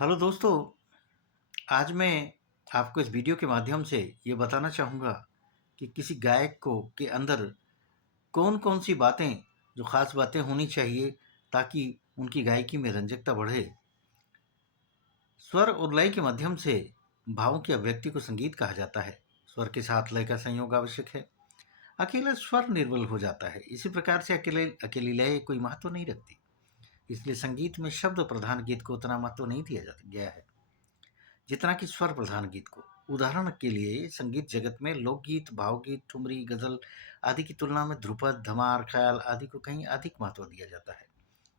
Hello दोस्तों, आज मैं आपको इस वीडियो के माध्यम से ये बताना चाहूँगा कि किसी गायक को के अंदर कौन-कौन सी बातें, जो ख़ास बातें होनी चाहिए ताकि उनकी गायकी में रंजकता बढ़े। स्वर और लय के माध्यम से भावों की अभिव्यक्ति को संगीत कहा जाता है। स्वर के साथ लय का संयोग आवश्यक है। अकेला स्वर निर्बल हो जाता है। इसी प्रकार से अकेली लय कोई महत्व नहीं रखती। इसलिए संगीत में शब्द प्रधान गीत को उतना महत्व नहीं दिया जाता गया है जितना कि स्वर प्रधान गीत को। उदाहरण के लिए संगीत जगत में लोकगीत, भावगीत, ठुमरी, गजल आदि की तुलना में ध्रुपद, धमार, ख्याल आदि को कहीं अधिक महत्व दिया जाता है।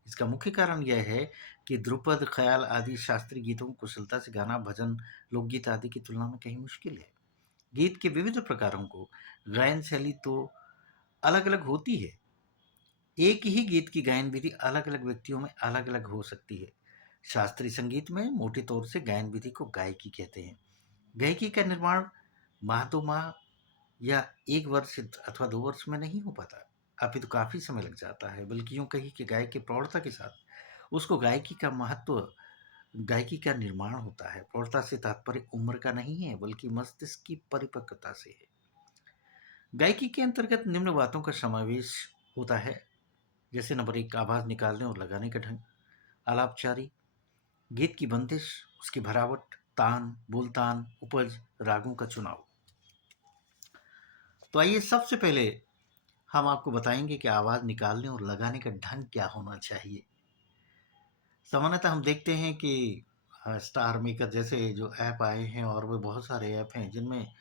इसका मुख्य कारण यह है कि ध्रुपद, ख्याल आदि शास्त्रीय गीतों को कुशलता से गाना भजन, लोकगीत आदि की तुलना में कहीं मुश्किल है। गीत के विविध प्रकारों को गायन शैली तो अलग अलग होती है। एक ही गीत की गायन विधि अलग अलग व्यक्तियों में अलग अलग हो सकती है। शास्त्रीय संगीत में मोटे तौर से गायन विधि को गायकी कहते हैं। गायकी का निर्माण माह 2 माह या 1 वर्ष अथवा 2 वर्ष में नहीं हो पाता, अपितु काफ़ी समय लग जाता है। बल्कि यूँ कहिए कि गायक की प्रौढ़ता के साथ उसको गायकी का निर्माण होता है। प्रौढ़ता से तात्पर्य उम्र का नहीं है, बल्कि मस्तिष्क की परिपक्वता से है। गायकी के अंतर्गत निम्न बातों का समावेश होता है, जैसे नंबर 1 आवाज़ निकालने और लगाने का ढंग, आलापचारी, गीत की बंदिश, उसकी भरावट, तान, बोलतान, उपज, रागों का चुनाव। तो आइए सबसे पहले हम आपको बताएंगे कि आवाज़ निकालने और लगाने का ढंग क्या होना चाहिए। सामान्यतः हम देखते हैं कि स्टार मेकर जैसे जो ऐप आए हैं और वो बहुत सारे ऐप हैं जिनमें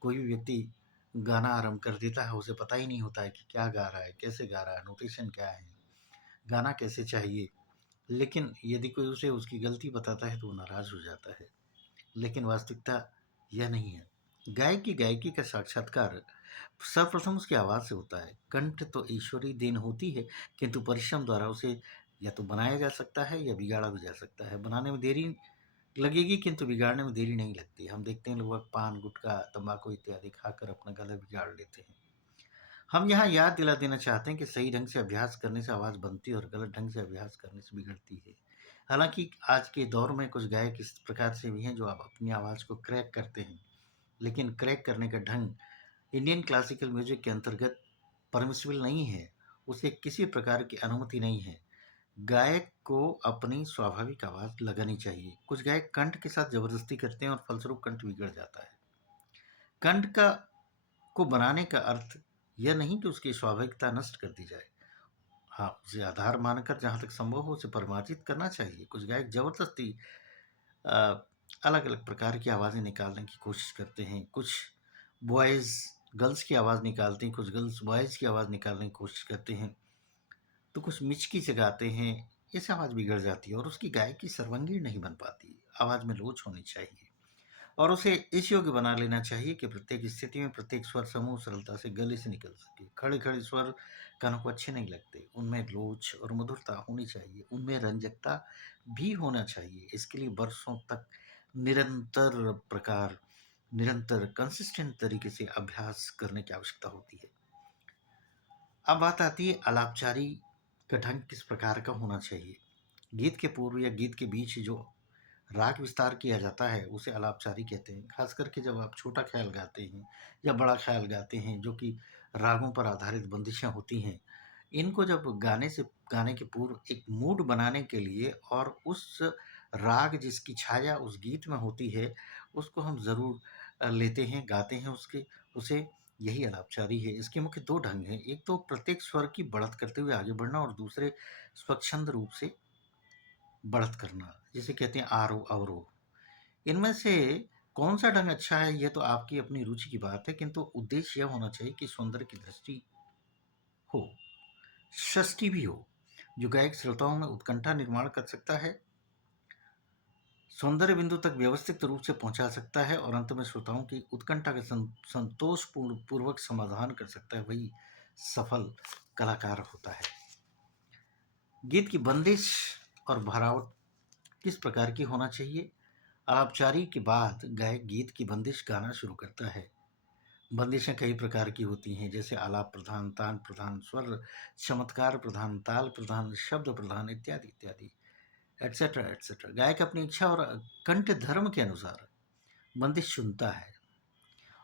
कोई भी व्यक्ति गाना आरंभ कर देता है, उसे पता ही नहीं होता है कि क्या गा रहा है, कैसे गा रहा है, नोटेशन क्या है, गाना कैसे चाहिए। लेकिन यदि कोई उसे उसकी गलती बताता है तो वो नाराज़ हो जाता है। लेकिन वास्तविकता यह नहीं है। गायक की गायकी का साक्षात्कार सर्वप्रथम उसकी आवाज़ से होता है। कंठ तो ईश्वरीय देन होती है, किंतु परिश्रम द्वारा उसे या तो बनाया जा सकता है या बिगाड़ा भी जा सकता है। बनाने में देरी लगेगी, किंतु बिगाड़ने में देरी नहीं लगती। हम देखते हैं लोग पान, गुटखा, तंबाकू इत्यादि खाकर अपना गला बिगाड़ लेते हैं। हम यहाँ याद दिला देना चाहते हैं कि सही ढंग से अभ्यास करने से आवाज़ बनती है और गलत ढंग से अभ्यास करने से बिगड़ती है। हालाँकि आज के दौर में कुछ गायक इस प्रकार से भी हैं जो अब अपनी आवाज़ को क्रैक करते हैं, लेकिन क्रैक करने का ढंग इंडियन क्लासिकल म्यूज़िक के अंतर्गत परमिसिबल नहीं है। उसे किसी प्रकार की अनुमति नहीं है। गायक को अपनी स्वाभाविक आवाज़ लगानी चाहिए। कुछ गायक कंठ के साथ ज़बरदस्ती करते हैं और फलस्वरूप कंठ बिगड़ जाता है। कंठ को बनाने का अर्थ यह नहीं कि उसकी स्वाभाविकता नष्ट कर दी जाए। हाँ, उसे आधार मानकर जहाँ तक संभव हो उसे परिमार्जित करना चाहिए। कुछ गायक ज़बरदस्ती अ, अलग-अलग प्रकार की आवाज़ें निकालने की कोशिश करते हैं। कुछ बॉयज़ गर्ल्स की आवाज़ निकालते हैं, कुछ गर्ल्स बॉयज़ की आवाज़ निकालने की कोशिश करते हैं, तो कुछ मिचकी से गाते हैं। इससे आवाज़ बिगड़ जाती है और उसकी गायकी सर्वांगीण नहीं बन पाती। आवाज़ में लोच होनी चाहिए और उसे इस योग्य बना लेना चाहिए कि प्रत्येक स्थिति में प्रत्येक स्वर समूह सरलता से गले से निकल सके। खड़े-खड़े स्वर कानों को अच्छे नहीं लगते। उनमें लोच और मधुरता होनी चाहिए। उनमें रंजकता भी होना चाहिए। इसके लिए वर्षों तक निरंतर कंसिस्टेंट तरीके से अभ्यास करने की आवश्यकता होती है। अब बात आती है आलापचारी का ढंग किस प्रकार का होना चाहिए। गीत के पूर्व या गीत के बीच जो राग विस्तार किया जाता है उसे आलापचारी कहते हैं। खास करके जब आप छोटा ख्याल गाते हैं या बड़ा ख्याल गाते हैं, जो कि रागों पर आधारित बंदिशें होती हैं, इनको जब गाने के पूर्व एक मूड बनाने के लिए और उस राग जिसकी छाया उस गीत में होती है, उसको हम ज़रूर लेते हैं, गाते हैं उसे। यही आलापचारी है। इसके मुख्य 2 ढंग हैं। एक तो प्रत्येक स्वर की बढ़त करते हुए आगे बढ़ना और दूसरे स्वच्छंद रूप से बढ़त करना, जिसे कहते हैं आरोह-अवरोह। इनमें से कौन-सा ढंग अच्छा है, यह तो आपकी अपनी रुचि की बात है, किंतु उद्देश्य यह होना चाहिए कि सौंदर्य की दृष्टि हो, षष्ठी भी हो। जो गायक श्रोताओं में उत्कंठा निर्माण कर सकता है, सौंदर्य बिंदु तक व्यवस्थित रूप से पहुंचा सकता है और अंत में श्रोताओं की उत्कंठा का संतोषपूर्ण पूर्वक समाधान कर सकता है, वही सफल कलाकार होता है। गीत की बंदिश और भरावट किस प्रकार की होना चाहिए? आलापचारी के बाद गायक गीत की बंदिश गाना शुरू करता है। बंदिशें कई प्रकार की होती हैं, जैसे आलाप प्रधान, तान प्रधान, स्वर चमत्कार प्रधान, ताल प्रधान, शब्द प्रधान इत्यादि इत्यादि। Etcetera etcetera. गायक अपनी इच्छा और कंठ धर्म के अनुसार बंदिश चुनता है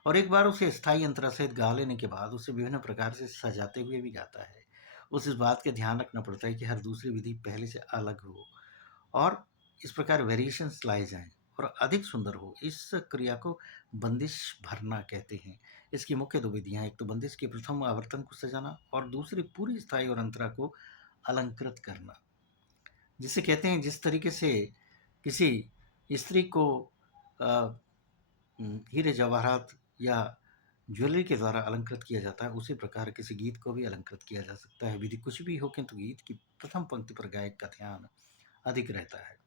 और एक बार उसे स्थायी अंतरा सहित गा लेने के बाद उसे विभिन्न प्रकार से सजाते हुए भी गाता है। उसे इस बात का ध्यान रखना पड़ता है कि हर दूसरी विधि पहले से अलग हो और इस प्रकार वेरिएशंस लाए जाएं और अधिक सुंदर हो। इस क्रिया को बंदिश भरना कहते हैं। इसकी मुख्य दो विधियां, एक तो बंदिश के प्रथम आवर्तन को सजाना और दूसरी पूरी स्थायी और अंतरा को अलंकृत करना, जिसे कहते हैं जिस तरीके से किसी स्त्री को हीरे जवाहरात या ज्वेलरी के द्वारा अलंकृत किया जाता है, उसी प्रकार किसी गीत को भी अलंकृत किया जा सकता है। विधि कुछ भी हो, किंतु गीत की प्रथम पंक्ति पर गायक का ध्यान अधिक रहता है।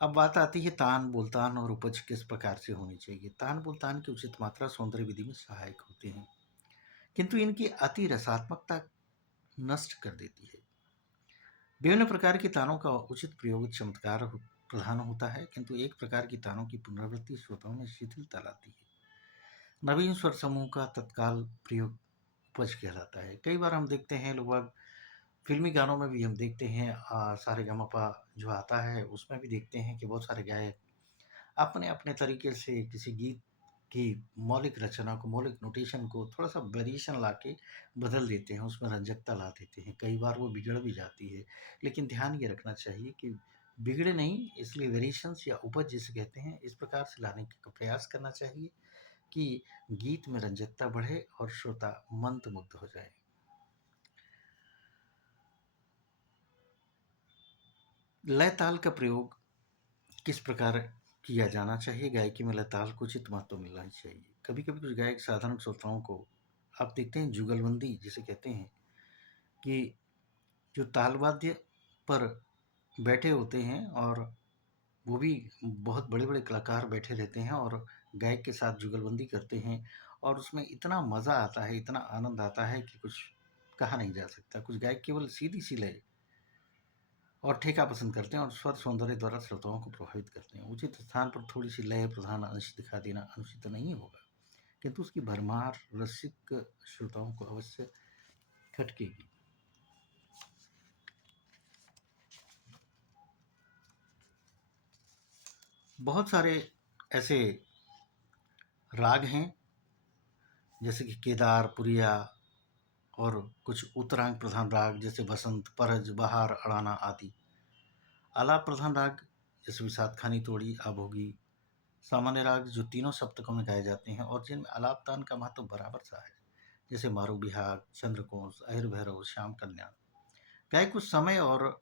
अब बात आती है तान, बोलतान और उपज किस प्रकार से होनी चाहिए। तान बोलतान की उचित मात्रा सौंदर्य विधि में सहायक होते हैं, किंतु इनकी अति रसात्मकता नष्ट कर देती है। विभिन्न प्रकार की तानों का उचित प्रयोग चमत्कार प्रधान होता है, किंतु एक प्रकार की तानों की पुनरावृत्ति श्रोताओं में शिथिलता लाती है। नवीन स्वर समूह का तत्काल प्रयोग उपज कहलाता है। कई बार हम देखते हैं लगभग फिल्मी गानों में भी हम देखते हैं, सारेगामापा जो आता है उसमें भी देखते हैं कि बहुत सारे गायक अपने अपने तरीके से किसी गीत की मौलिक रचना को, मौलिक नोटेशन को थोड़ा सा वेरिएशन ला के बदल देते हैं, उसमें रंजकता ला देते हैं। कई बार वो बिगड़ भी जाती है, लेकिन ध्यान ये रखना चाहिए कि बिगड़े नहीं, इसलिए वेरिएशंस या उपज जिसे कहते हैं इस प्रकार से लाने का प्रयास करना चाहिए कि गीत में रंजकता बढ़े और श्रोता मंत्रमुग्ध हो जाए। लय ताल का प्रयोग किस प्रकार किया जाना चाहिए। गायकी में लय ताल को उचित महत्व मिलना चाहिए। कभी कभी कुछ गायक साधारण श्रोताओं को आप देखते हैं जुगलबंदी जिसे कहते हैं कि जो ताल वाद्य पर बैठे होते हैं और वो भी बहुत बड़े बड़े कलाकार बैठे रहते हैं और गायक के साथ जुगलबंदी करते हैं और उसमें इतना मज़ा आता है, इतना आनंद आता है कि कुछ कहा नहीं जा सकता। कुछ गायक केवल सीधी सी लय और ठेका पसंद करते हैं और स्वर सौंदर्य द्वारा श्रोताओं को प्रभावित करते हैं। उचित स्थान पर थोड़ी सी लय प्रधान अंश दिखा देना अनुचित नहीं होगा, किंतु उसकी भरमार रसिक श्रोताओं को अवश्य खटकेगी। बहुत सारे ऐसे राग हैं जैसे कि केदार, पुरिया और कुछ उत्तरांग प्रधान राग जैसे बसंत, परज, बहार, अड़ाना आदि। आलाप प्रधान राग जैसे विषाद खानी तोड़ी, आभोगी, सामान्य राग जो तीनों सप्तकों में गाए जाते हैं और जिनमें आलाप तान का महत्व बराबर सा है, जैसे मारू बिहाग, चंद्रकोश, अहिर भैरव, श्याम कल्याण। गायक कुछ समय और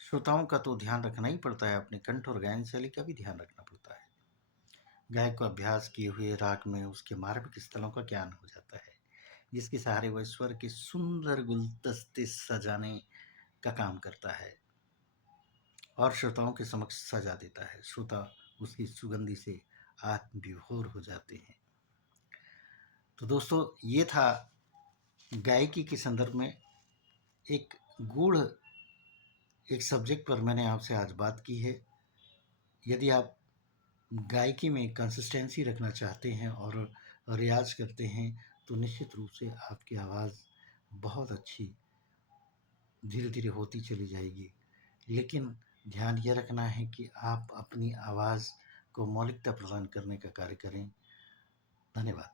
श्रोताओं का तो ध्यान रखना ही पड़ता है, अपने कंठ और गायन शैली का भी ध्यान रखना पड़ता है। गायक को अभ्यास किए हुए राग में उसके मार्मिक स्थलों का ज्ञान हो जाता है, जिसके सहारे वह स्वर के सुंदर गुलदस्ते सजाने का काम करता है और श्रोताओं के समक्ष सजा देता है। श्रोता उसकी सुगंधि से आत्मविभोर हो जाते हैं। तो दोस्तों, ये था गायकी के संदर्भ में एक गूढ़ एक सब्जेक्ट पर मैंने आपसे आज बात की है। यदि आप गायकी में कंसिस्टेंसी रखना चाहते हैं और रियाज करते हैं तो निश्चित रूप से आपकी आवाज़ बहुत अच्छी धीरे धीरे होती चली जाएगी। लेकिन ध्यान यह रखना है कि आप अपनी आवाज़ को मौलिकता प्रदान करने का कार्य करें। धन्यवाद।